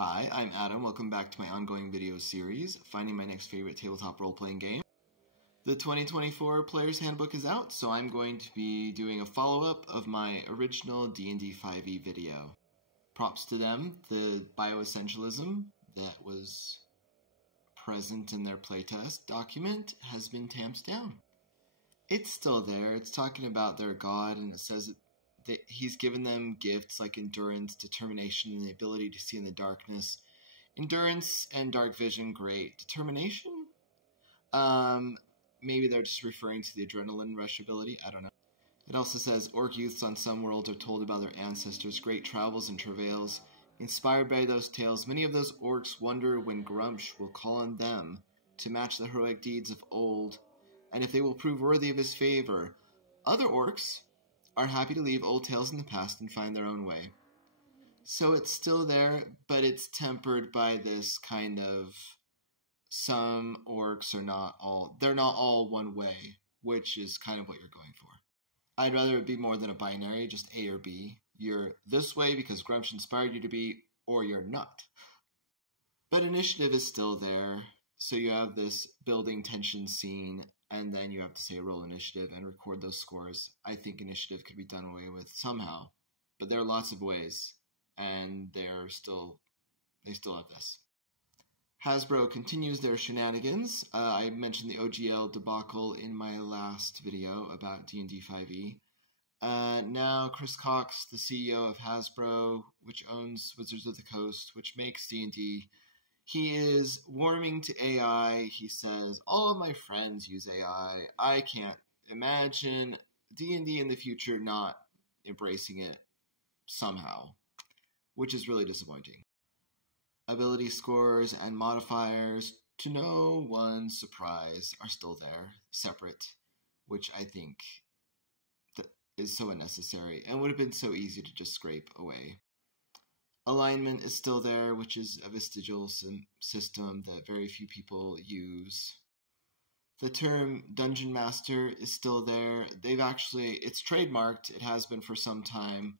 Hi, I'm Adam. Welcome back to my ongoing video series, Finding My Next Favorite Tabletop Role-Playing Game. The 2024 Player's Handbook is out, so I'm going to be doing a follow-up of my original D&D 5e video. Props to them, the bioessentialism that was present in their playtest document has been tamped down. It's still there. It's talking about their god, and it says that he's given them gifts like endurance, determination, and the ability to see in the darkness. Endurance and dark vision, great. Determination? Maybe they're just referring to the adrenaline rush ability. I don't know. It also says, orc youths on some worlds are told about their ancestors' great travels and travails. Inspired by those tales, many of those orcs wonder when Grumsh will call on them to match the heroic deeds of old, and if they will prove worthy of his favor. Other orcs are happy to leave old tales in the past and find their own way. So it's still there, but it's tempered by this kind of, some orcs are not all, they're not all one way, which is kind of what you're going for. I'd rather it be more than a binary, just A or B. You're this way because Grumsh inspired you to be, or you're not. But initiative is still there, so you have this building tension scene, and then you have to say roll initiative and record those scores. I think initiative could be done away with somehow, but there are lots of ways, and they still have this. Hasbro continues their shenanigans. I mentioned the OGL debacle in my last video about D&D 5e. Now Chris Cox, the CEO of Hasbro, which owns Wizards of the Coast, which makes D&D, he is warming to AI. He says, all of my friends use AI. I can't imagine D&D in the future not embracing it somehow, which is really disappointing. Ability scores and modifiers, to no one's surprise, are still there, separate, which I think is so unnecessary and would have been so easy to just scrape away. Alignment is still there, which is a vestigial system that very few people use. The term Dungeon Master is still there. It's trademarked, it has been for some time.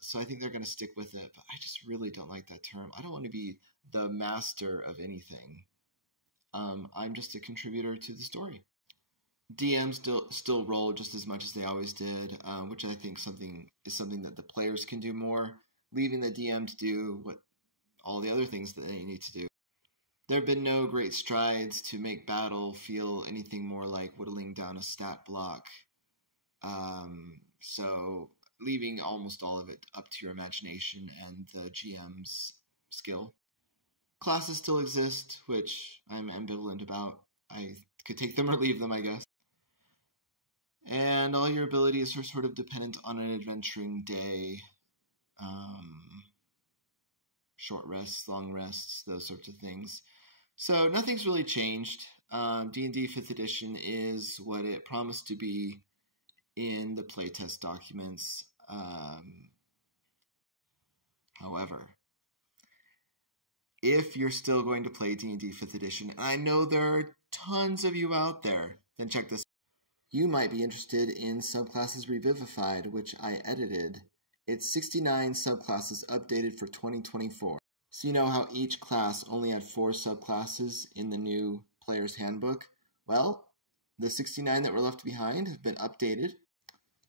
So I think they're going to stick with it, but I just really don't like that term. I don't want to be the master of anything. I'm just a contributor to the story. DMs still roll just as much as they always did, which I think is something that the players can do more, leaving the DM to do all the other things that they need to do. There have been no great strides to make battle feel anything more like whittling down a stat block. So leaving almost all of it up to your imagination and the GM's skill. Classes still exist, which I'm ambivalent about. I could take them or leave them, I guess. And all your abilities are sort of dependent on an adventuring day. Short rests, long rests, those sorts of things. So nothing's really changed. D&D 5th edition is what it promised to be in the playtest documents. However, if you're still going to play D&D 5th edition, and I know there are tons of you out there, then check this out. You might be interested in Subclasses Revivified, which I edited. It's 69 subclasses updated for 2024. So you know how each class only had 4 subclasses in the new Player's Handbook? Well, the 69 that were left behind have been updated.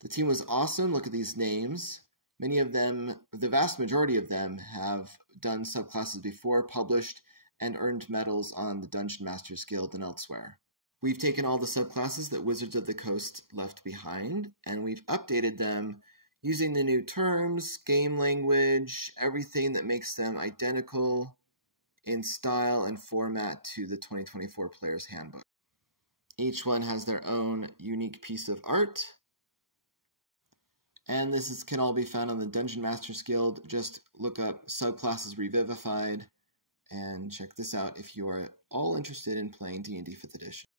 The team was awesome. Look at these names. Many of them, the vast majority of them, have done subclasses before, published, and earned medals on the Dungeon Masters Guild and elsewhere. We've taken all the subclasses that Wizards of the Coast left behind, and we've updated them using the new terms, game language, everything that makes them identical in style and format to the 2024 Player's Handbook. Each one has their own unique piece of art. And this can all be found on the Dungeon Masters Guild. Just look up Subclasses Revivified and check this out if you are all interested in playing D&D 5th edition.